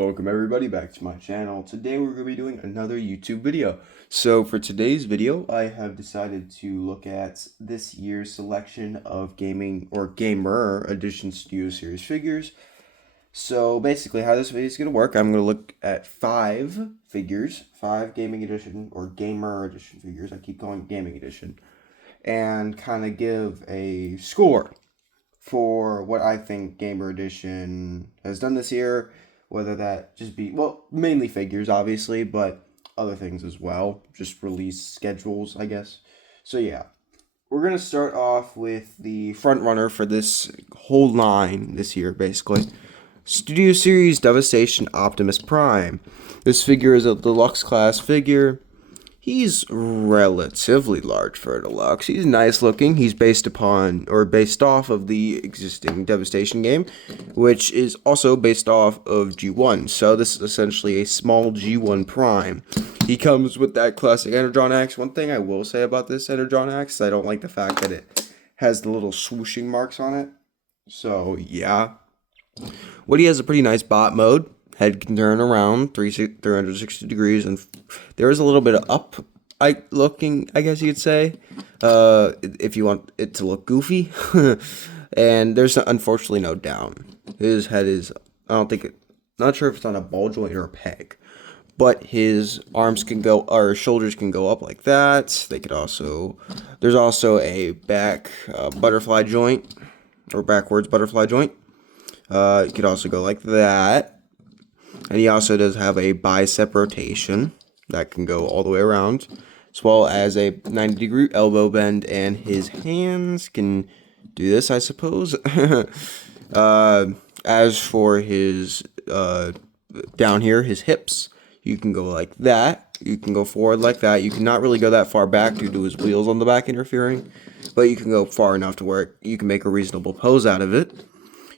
Welcome everybody back to my channel. Today we're going to be doing another YouTube video. So for today's video, I have decided to look at this year's selection of gaming or gamer edition Studio Series figures. So basically how this video is going to work, I'm going to look at 5 figures, 5 gaming edition or gamer edition figures. I keep calling it gaming edition. And kind of give a score for what I think Gamer Edition has done this year, whether that just be, well, mainly figures, obviously, but other things as well, just release schedules, I guess. So yeah, we're going to start off with the front runner for this whole line this year, basically. Studio Series Devastation Optimus Prime. This figure is a deluxe class figure. He's relatively large for a deluxe. He's nice looking. He's based off of the existing Devastation game, which is also based off of G1. So this is essentially a small G1 Prime. He comes with that classic Energon axe. One thing I will say about this Energon axe, I don't like the fact that it has the little swooshing marks on it. So yeah. Woody has a pretty nice bot mode. Head can turn around 360 degrees, and there is a little bit of up looking, I guess you could say, if you want it to look goofy. And there's unfortunately no down. His head is, not sure if it's on a ball joint or a peg, but his arms can go, or shoulders can go up like that. They could also, there's also a back butterfly joint, or backwards butterfly joint. It could also go like that. And he also does have a bicep rotation that can go all the way around, as well as a 90-degree elbow bend, and his hands can do this, I suppose. As for his down here, his hips, you can go like that. You can go forward like that. You cannot really go that far back due to his wheels on the back interfering, but you can go far enough to where you can make a reasonable pose out of it.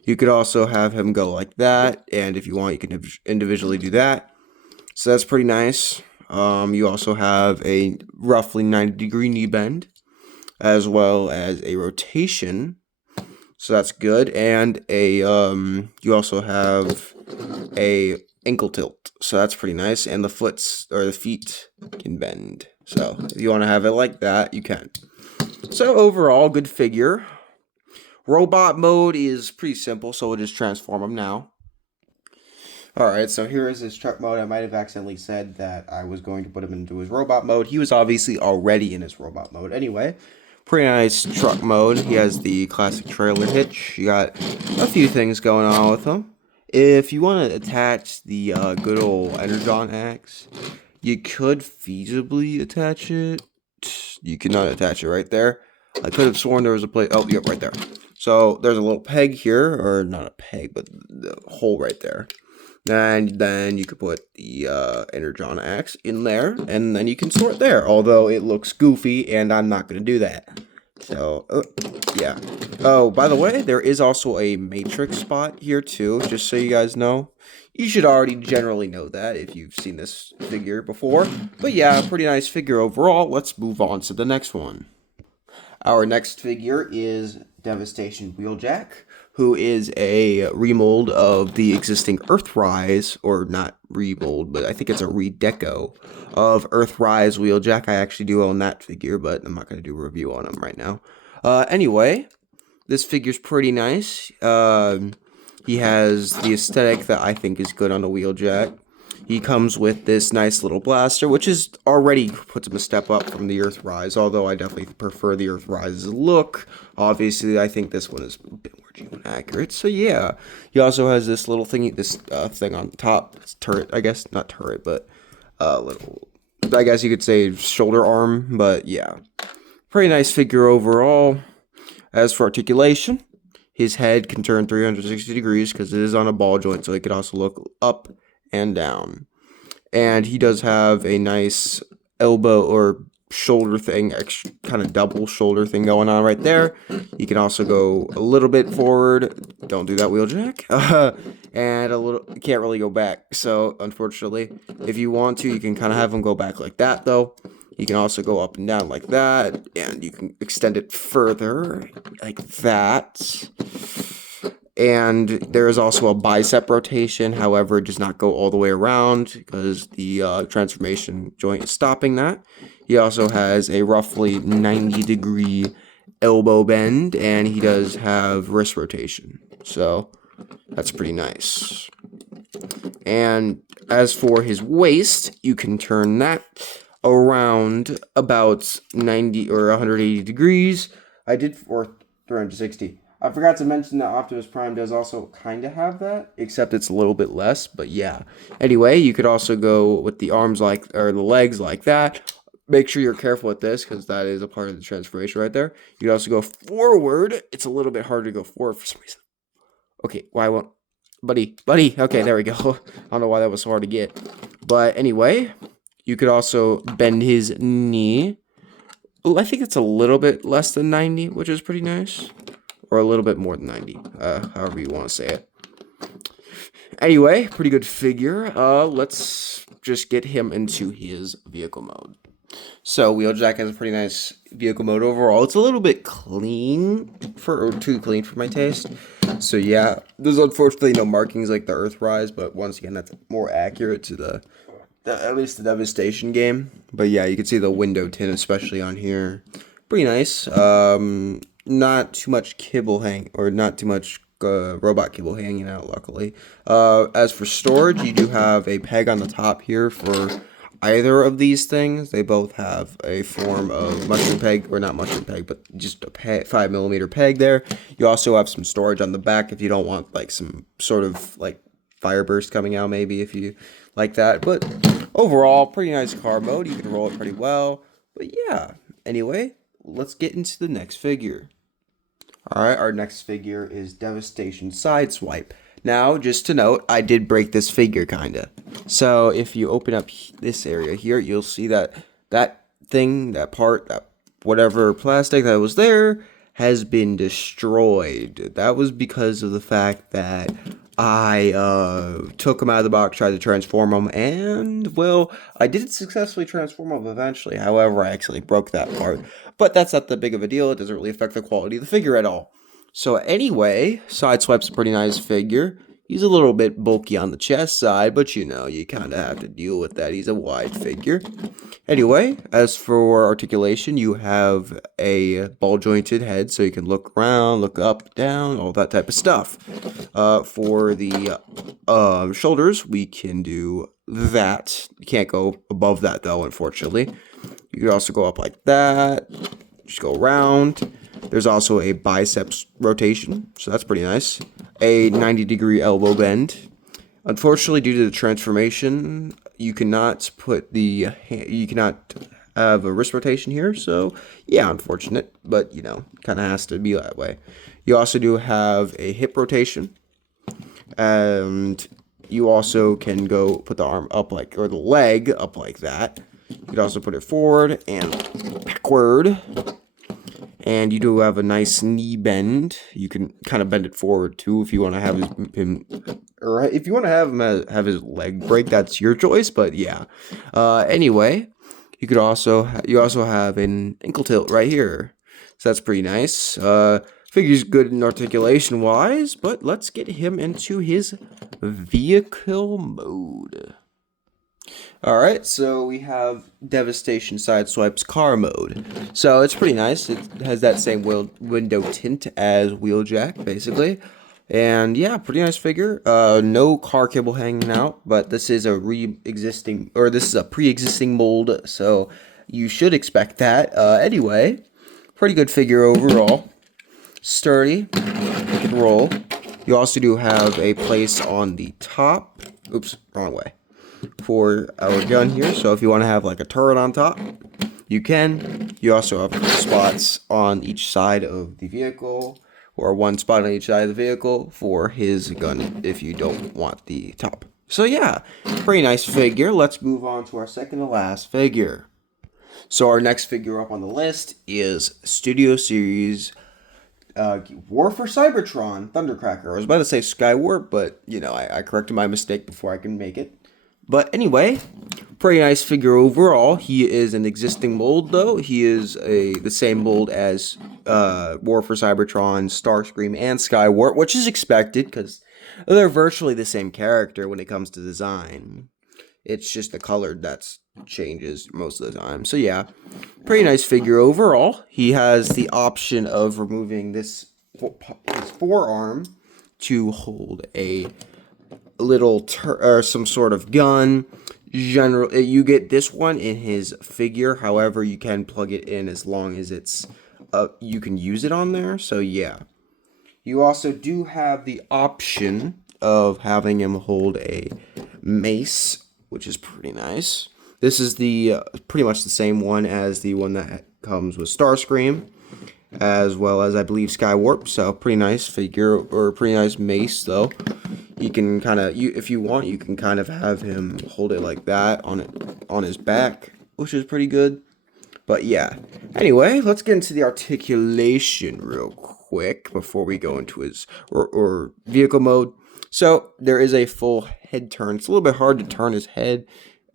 You could also have him go like that, and if you want, you can individually do that. So that's pretty nice. You also have a roughly 90-degree knee bend, as well as a rotation. So that's good, and a you also have a ankle tilt. So that's pretty nice, and the feet can bend. So if you want to have it like that, you can. So overall, good figure. Robot mode is pretty simple, so we'll just transform him now. Alright, so here is his truck mode. I might have accidentally said that I was going to put him into his robot mode. He was obviously already in his robot mode. Anyway, pretty nice truck mode. He has the classic trailer hitch. You got a few things going on with him. If you want to attach the good old Energon axe, you could feasibly attach it. You cannot attach it right there. I could have sworn there was a place. Oh, yep, right there. So there's a little peg here, or not a peg, but the hole right there. And then you could put the Energon axe in there, and then you can store it there. Although it looks goofy, and I'm not going to do that. So, yeah. Oh, by the way, there is also a matrix spot here too, just so you guys know. You should already generally know that if you've seen this figure before. But yeah, pretty nice figure overall. Let's move on to the next one. Our next figure is Devastation Wheeljack, who is a remold of the existing Earthrise, or not remold, but I think it's a redeco of Earthrise Wheeljack. I actually do own that figure, but I'm not going to do a review on him right now. Anyway, this figure's pretty nice. He has the aesthetic that I think is good on the Wheeljack. He comes with this nice little blaster, which is already puts him a step up from the Earthrise, although I definitely prefer the Earthrise's look. Obviously, I think this one is a bit more G1 accurate, so yeah. He also has this little thingy, this thing on top. It's turret, I guess. Not turret, but little, I guess you could say shoulder arm, but yeah. Pretty nice figure overall. As for articulation, his head can turn 360 degrees because it is on a ball joint, so he could also look up and down. And he does have a nice elbow or shoulder thing, kind of double shoulder thing going on right there. He can also go a little bit forward. Don't do that, Wheeljack. And a little, can't really go back. So unfortunately, if you want to, you can kind of have him go back like that though. You can also go up and down like that, and you can extend it further like that. And there is also a bicep rotation. However, it does not go all the way around because the transformation joint is stopping that. He also has a roughly 90-degree elbow bend, and he does have wrist rotation. So that's pretty nice. And as for his waist, you can turn that around about 90 or 180 degrees. Or 360. I forgot to mention that Optimus Prime does also kind of have that, except it's a little bit less, but yeah. Anyway, you could also go with the arms or the legs like that. Make sure you're careful with this, because that is a part of the transformation right there. You can also go forward. It's a little bit harder to go forward for some reason. Okay, why won't... Buddy. Okay, there we go. I don't know why that was so hard to get. But anyway, you could also bend his knee. I think it's a little bit less than 90, which is pretty nice. Or a little bit more than 90, however you want to say it. Anyway, pretty good figure. Let's just get him into his vehicle mode. So Wheeljack has a pretty nice vehicle mode overall. It's a little bit clean, or too clean for my taste. So yeah, there's unfortunately no markings like the Earthrise, but once again, that's more accurate to at least the Devastation game. But yeah, you can see the window tint, especially on here. Pretty nice. Not too much not too much robot kibble hanging out, luckily. As for storage, you do have a peg on the top here for either of these things. They both have a form of mushroom peg, or not mushroom peg, but just a 5mm peg there. You also have some storage on the back if you don't want like some sort of like fire burst coming out, maybe, if you like that. But overall, pretty nice car mode. You can roll it pretty well. But yeah, anyway, let's get into the next figure. Alright, our next figure is Devastation Sideswipe. Now, just to note, I did break this figure, kinda. So, if you open up this area here, you'll see that whatever plastic that was there, has been destroyed. That was because of the fact that I took him out of the box, tried to transform him, and, well, I did successfully transform him eventually. However, I actually broke that part. But that's not that big of a deal. It doesn't really affect the quality of the figure at all. So anyway, Sideswipe's a pretty nice figure. He's a little bit bulky on the chest side, but you know, you kind of have to deal with that. He's a wide figure. Anyway, as for articulation, you have a ball-jointed head, so you can look around, look up, down, all that type of stuff. For the shoulders, we can do that. You can't go above that, though, unfortunately. You could also go up like that, just go around. There's also a biceps rotation, so that's pretty nice. A 90-degree elbow bend. Unfortunately, due to the transformation, you cannot have a wrist rotation here, so yeah, unfortunate, but you know, kind of has to be that way. You also do have a hip rotation, and you also can go put the arm up or the leg up like that. You could also put it forward and backward. And you do have a nice knee bend. You can kind of bend it forward too if you want to have if you want to have his leg break. That's your choice. But yeah. Anyway, you also have an ankle tilt right here, so that's pretty nice. Figure's good in articulation wise, but let's get him into his vehicle mode. Alright, so we have Devastation Sideswipe's car mode. So it's pretty nice. It has that same window tint as Wheeljack, basically. And yeah, pretty nice figure. No car cable hanging out, but this is a pre-existing mold, so you should expect that. Anyway, pretty good figure overall. Sturdy, it can roll. You also do have a place on the top. Oops, wrong way. For our gun here, so if you want to have like a turret on top, you can. You also have spots on each side of the vehicle, or one spot on each side of the vehicle for his gun if you don't want the top. So yeah, pretty nice figure. Let's move on to our second to last figure. So our next figure up on the list is Studio Series War for Cybertron Thundercracker. I was about to say Skywarp, but you know, I corrected my mistake before I can make it. But anyway, Pretty nice figure overall. He is an existing mold, though. He is the same mold as War for Cybertron, Starscream, and Skywarp, which is expected because they're virtually the same character when it comes to design. It's just the color that changes most of the time. So yeah, pretty nice figure overall. He has the option of removing his forearm to hold a little or some sort of gun. Generally, you get this one in his figure. However, you can plug it in as long as it's you can use it on there. So yeah, you also do have the option of having him hold a mace, which is pretty nice. This is the pretty much the same one as the one that comes with Starscream, as well as I believe Skywarp. So pretty nice figure, or pretty nice mace though. You can kind of, if you want, you can kind of have him hold it like that on his back, which is pretty good. But yeah, anyway, let's get into the articulation real quick before we go into his or vehicle mode. So there is a full head turn. It's a little bit hard to turn his head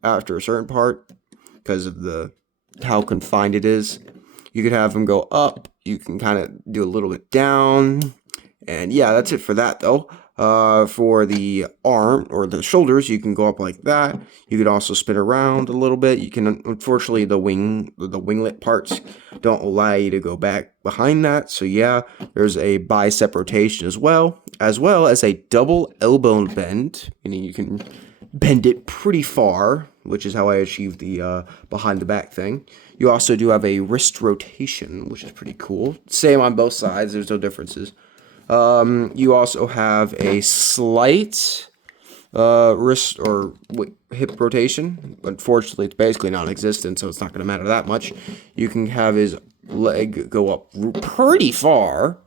after a certain part because of how confined it is. You could have him go up. You can kind of do a little bit down, and yeah, that's it for that though. For the arm or the shoulders, you can go up like that. You could also spin around a little bit. You can, unfortunately, the winglet parts don't allow you to go back behind that. So yeah, there's a bicep rotation as well as a double elbow bend, meaning you can bend it pretty far, which is how I achieved the behind the back thing. You also do have a wrist rotation, which is pretty cool. Same on both sides. There's no differences. You also have a slight wrist or hip rotation. Unfortunately, it's basically non-existent, so it's not going to matter that much. You can have his leg go up pretty far.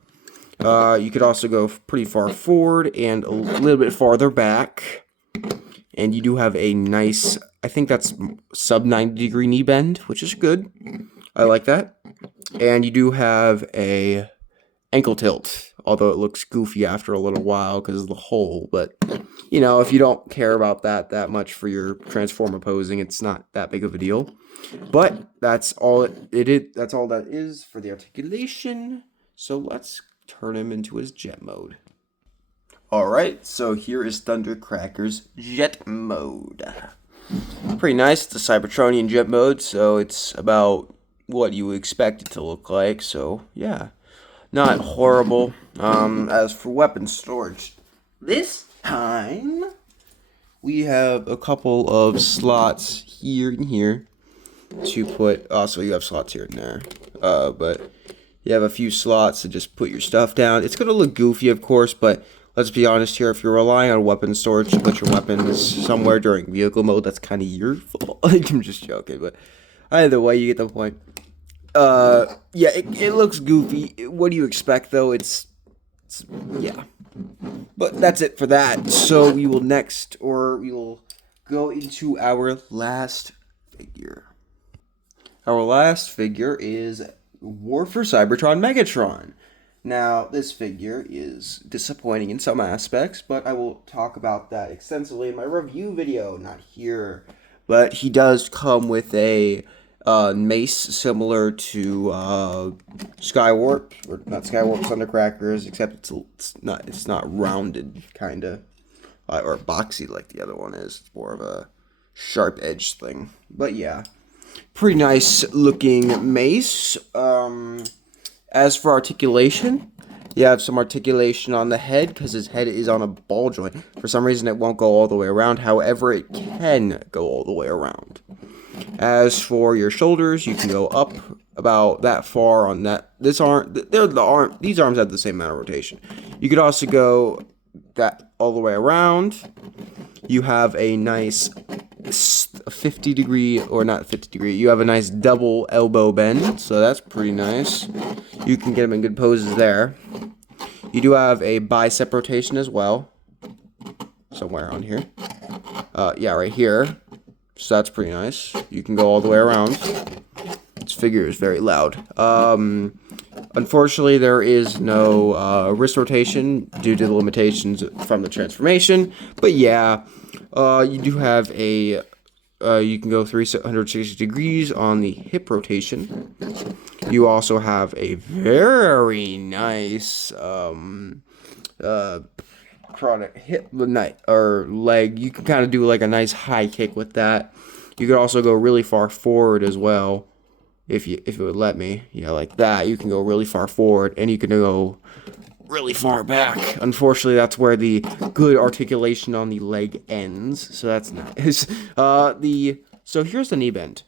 You could also go pretty far forward and a little bit farther back. And you do have a nice, I think that's sub 90-degree knee bend, which is good. I like that. And you do have a ankle tilt, although it looks goofy after a little while because of the hole. But, you know, if you don't care about that much for your Transformer posing, it's not that big of a deal. But that's all it is. That's all that is for the articulation. So let's turn him into his jet mode. Alright, so here is Thundercracker's jet mode. Pretty nice. It's a Cybertronian jet mode, so it's about what you would expect it to look like. So, yeah. Not horrible. As for weapon storage, this time we have a couple of slots here and here to put. Also, you have slots here and there, but you have a few slots to just put your stuff down. It's gonna look goofy, of course, but let's be honest here. If you're relying on weapon storage to put your weapons somewhere during vehicle mode, that's kind of your fault. I'm just joking, but either way, you get the point. Yeah, it looks goofy. What do you expect, though? It's yeah. But that's it for that. So we will go into our last figure. Our last figure is War for Cybertron Megatron. Now, this figure is disappointing in some aspects, but I will talk about that extensively in my review video, not here. But he does come with a mace similar to Skywarp, or not Skywarp, Thundercrackers, except it's not rounded, kind of, or boxy like the other one is. It's more of a sharp edge thing. But yeah, pretty nice looking mace. As for articulation, you have some articulation on the head because his head is on a ball joint. For some reason, it won't go all the way around. However, it can go all the way around. As for your shoulders, you can go up about that far on that. These arms have the same amount of rotation. You could also go that all the way around. You have a nice 50-degree, or not 50-degree. You have a nice double elbow bend, so that's pretty nice. You can get them in good poses there. You do have a bicep rotation as well, somewhere on here. Yeah, right here. So that's pretty nice. You can go all the way around. This figure is very loud. Unfortunately, there is no wrist rotation due to the limitations from the transformation. But yeah, you do have a you can go 360 degrees on the hip rotation. You also have a very nice product hip or leg. You can kind of do like a nice high kick with that. You could also go really far forward as well, if it would let me. Yeah, like that. You can go really far forward, and you can go really far back. Unfortunately, that's where the good articulation on the leg ends. So that's nice. So here's the knee bend.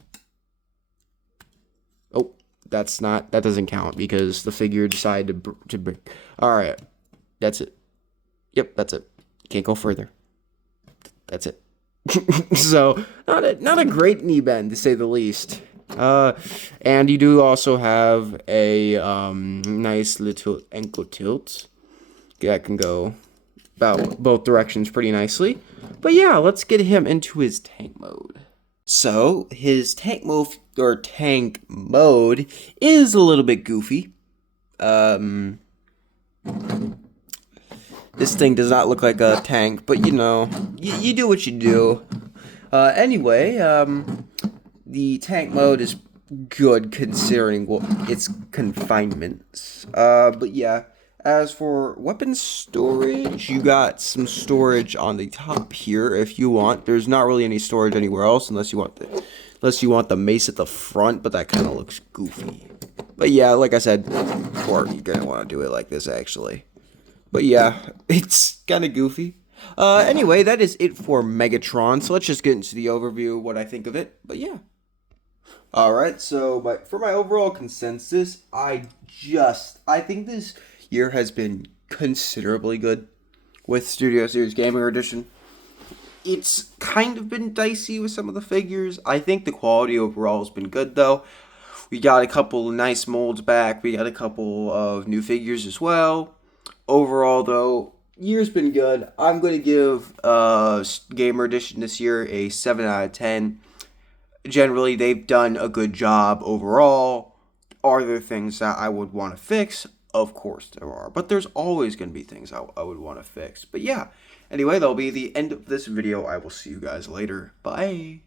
Oh, that doesn't count because the figure decided to break. All right, that's it. Yep, that's it. Can't go further. That's it. So not a great knee bend to say the least. And you do also have a nice little ankle tilt that can go about both directions pretty nicely. But yeah, let's get him into his tank mode. So his tank mode is a little bit goofy. This thing does not look like a tank, but you know, you do what you do. Anyway, the tank mode is good considering its confinements. But yeah, as for weapon storage, you got some storage on the top here if you want. There's not really any storage anywhere else unless you want the mace at the front, but that kind of looks goofy. But yeah, like I said, or you're gonna want to do it like this actually. But yeah, it's kind of goofy. Anyway, that is it for Megatron. So let's just get into the overview, what I think of it. But yeah. Alright, so for my overall consensus, I think this year has been considerably good with Studio Series Gamer Edition. It's kind of been dicey with some of the figures. I think the quality overall has been good, though. We got a couple of nice molds back. We got a couple of new figures as well. Overall, though, year's been good. I'm going to give Gamer Edition this year a 7 out of 10. Generally, they've done a good job overall. Are there things that I would want to fix? Of course there are. But there's always going to be things I would want to fix. But yeah, anyway, that'll be the end of this video. I will see you guys later. Bye.